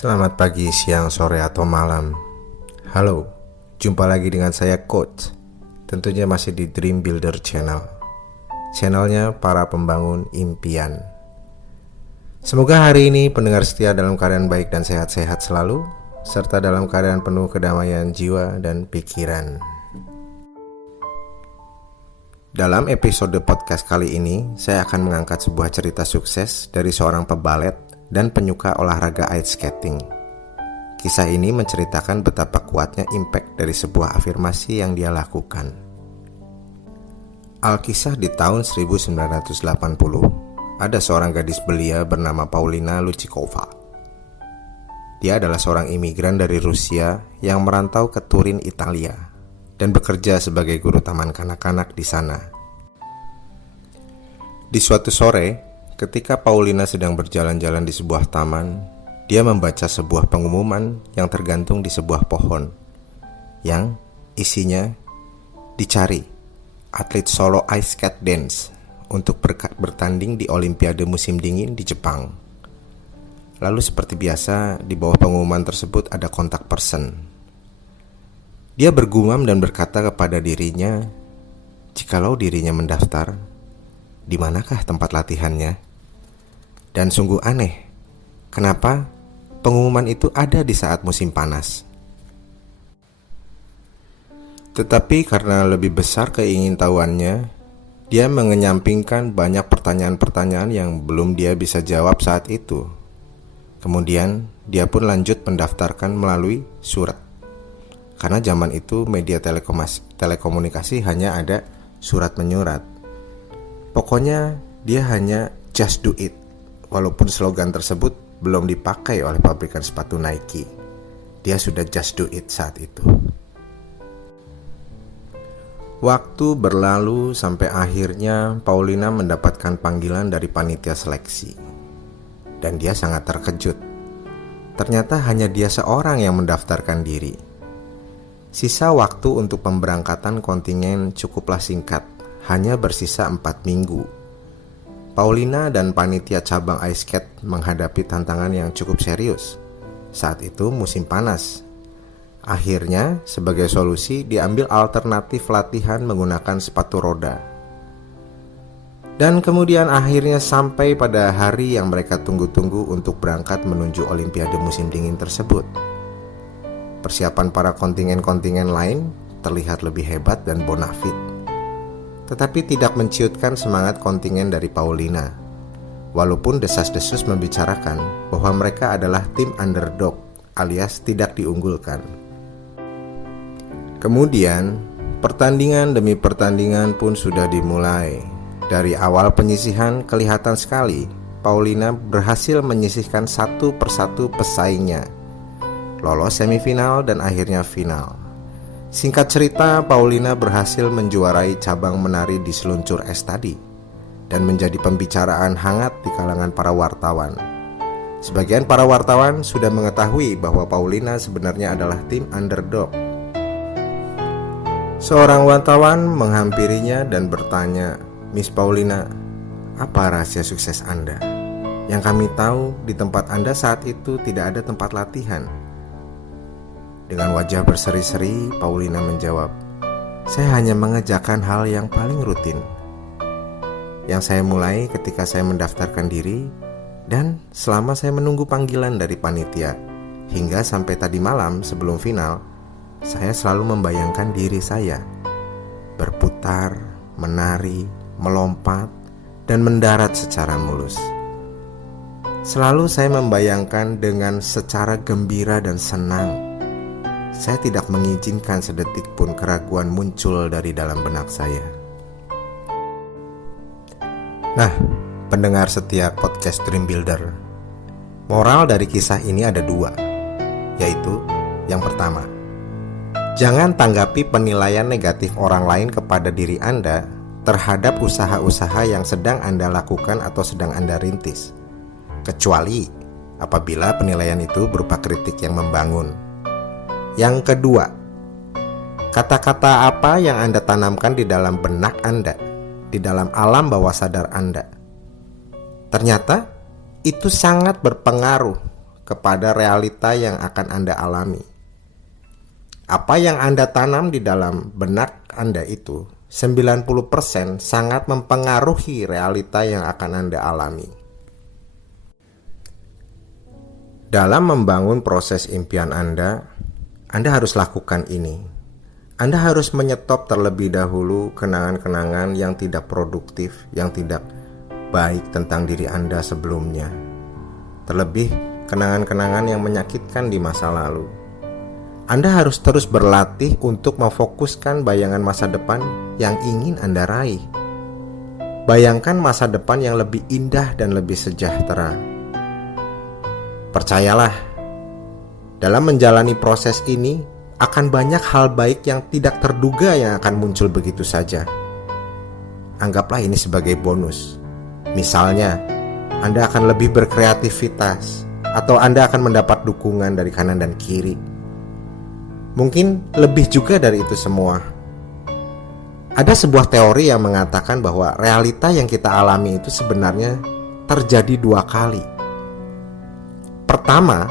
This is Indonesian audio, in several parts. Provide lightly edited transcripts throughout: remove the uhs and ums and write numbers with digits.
Selamat pagi, siang, sore, atau malam. Halo, jumpa lagi dengan saya Coach. Tentunya masih di Dream Builder Channel. Channelnya para pembangun impian. Semoga hari ini pendengar setia dalam keadaan baik dan sehat-sehat selalu, serta dalam keadaan penuh kedamaian jiwa dan pikiran. Dalam episode podcast kali ini, saya akan mengangkat sebuah cerita sukses dari seorang pebalet dan penyuka olahraga ice skating. Kisah ini menceritakan betapa kuatnya impact dari sebuah afirmasi yang dia lakukan. Alkisah di tahun 1980, ada seorang gadis belia bernama Paulina Luchikova. Dia adalah seorang imigran dari Rusia yang merantau ke Turin, Italia, dan bekerja sebagai guru taman kanak-kanak di sana. Di suatu sore, ketika Paulina sedang berjalan-jalan di sebuah taman, dia membaca sebuah pengumuman yang tergantung di sebuah pohon, yang isinya dicari atlet solo ice skate dance untuk bertanding di Olimpiade musim dingin di Jepang. Lalu seperti biasa, di bawah pengumuman tersebut ada kontak person. Dia bergumam dan berkata kepada dirinya, jikalau dirinya mendaftar, di manakah tempat latihannya? Dan sungguh aneh, kenapa pengumuman itu ada di saat musim panas? Tetapi karena lebih besar keingintahuannya, dia mengenyampingkan banyak pertanyaan-pertanyaan yang belum dia bisa jawab saat itu. Kemudian dia pun lanjut mendaftarkan melalui surat. Karena zaman itu media telekomunikasi hanya ada surat menyurat. Pokoknya dia hanya just do it. Walaupun slogan tersebut belum dipakai oleh pabrikan sepatu Nike, dia sudah just do it saat itu. Waktu berlalu sampai akhirnya Paulina mendapatkan panggilan dari panitia seleksi. Dan dia sangat terkejut. Ternyata hanya dia seorang yang mendaftarkan diri. Sisa waktu untuk pemberangkatan kontingen cukuplah singkat, hanya bersisa 4 minggu. Paulina dan panitia cabang ice skate menghadapi tantangan yang cukup serius. Saat itu musim panas. Akhirnya, sebagai solusi diambil alternatif latihan menggunakan sepatu roda. Dan kemudian akhirnya sampai pada hari yang mereka tunggu-tunggu untuk berangkat menuju Olimpiade musim dingin tersebut. Persiapan para kontingen-kontingen lain terlihat lebih hebat dan bonafit, tetapi tidak menciutkan semangat kontingen dari Paulina. Walaupun desas-desus membicarakan bahwa mereka adalah tim underdog alias tidak diunggulkan. Kemudian, pertandingan demi pertandingan pun sudah dimulai. Dari awal penyisihan kelihatan sekali Paulina berhasil menyisihkan satu persatu pesaingnya, lolos semifinal dan akhirnya final. Singkat cerita, Paulina berhasil menjuarai cabang menari di seluncur es tadi dan menjadi pembicaraan hangat di kalangan para wartawan. Sebagian para wartawan sudah mengetahui bahwa Paulina sebenarnya adalah tim underdog. Seorang wartawan menghampirinya dan bertanya, "Miss Paulina, apa rahasia sukses Anda? Yang kami tahu di tempat Anda saat itu tidak ada tempat latihan." Dengan wajah berseri-seri, Paulina menjawab, "Saya hanya mengerjakan hal yang paling rutin, yang saya mulai ketika saya mendaftarkan diri, dan selama saya menunggu panggilan dari panitia, hingga sampai tadi malam sebelum final, saya selalu membayangkan diri saya berputar, menari, melompat, dan mendarat secara mulus. Selalu saya membayangkan dengan secara gembira dan senang. Saya tidak mengizinkan sedetik pun keraguan muncul dari dalam benak saya." Nah, pendengar setia podcast Dream Builder, moral dari kisah ini ada 2, yaitu yang pertama, jangan tanggapi penilaian negatif orang lain kepada diri Anda terhadap usaha-usaha yang sedang Anda lakukan atau sedang Anda rintis, kecuali apabila penilaian itu berupa kritik yang membangun. Yang kedua, kata-kata apa yang Anda tanamkan di dalam benak Anda, di dalam alam bawah sadar Anda, ternyata itu sangat berpengaruh kepada realita yang akan Anda alami. Apa yang Anda tanam di dalam benak Anda itu 90% sangat mempengaruhi realita yang akan Anda alami. Dalam membangun proses impian Anda harus lakukan ini. Anda harus menyetop terlebih dahulu kenangan-kenangan yang tidak produktif, yang tidak baik tentang diri Anda sebelumnya. Terlebih kenangan-kenangan yang menyakitkan di masa lalu. Anda harus terus berlatih untuk memfokuskan bayangan masa depan yang ingin Anda raih. Bayangkan masa depan yang lebih indah dan lebih sejahtera. Percayalah, dalam menjalani proses ini akan banyak hal baik yang tidak terduga yang akan muncul begitu saja. Anggaplah ini sebagai bonus. Misalnya, Anda akan lebih berkreativitas, atau Anda akan mendapat dukungan dari kanan dan kiri. Mungkin lebih juga dari itu semua. Ada sebuah teori yang mengatakan bahwa realita yang kita alami itu sebenarnya terjadi 2 kali. Pertama,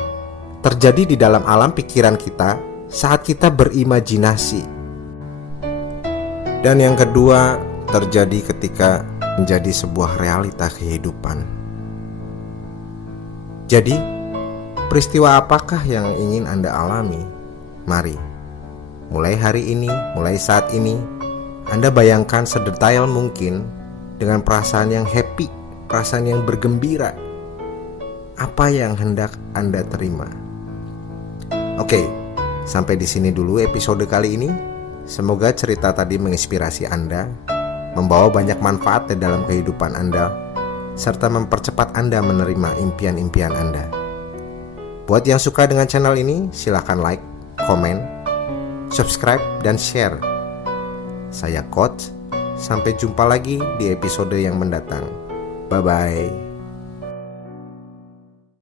terjadi di dalam alam pikiran kita saat kita berimajinasi. Dan yang kedua, terjadi ketika menjadi sebuah realita kehidupan. Jadi, peristiwa apakah yang ingin Anda alami? Mari, mulai hari ini, mulai saat ini, Anda bayangkan sedetail mungkin dengan perasaan yang happy, perasaan yang bergembira. Apa yang hendak Anda terima? Oke, sampai di sini dulu episode kali ini. Semoga cerita tadi menginspirasi Anda, membawa banyak manfaat di dalam kehidupan Anda, serta mempercepat Anda menerima impian-impian Anda. Buat yang suka dengan channel ini, silakan like, komen, subscribe, dan share. Saya Coach, sampai jumpa lagi di episode yang mendatang. Bye-bye.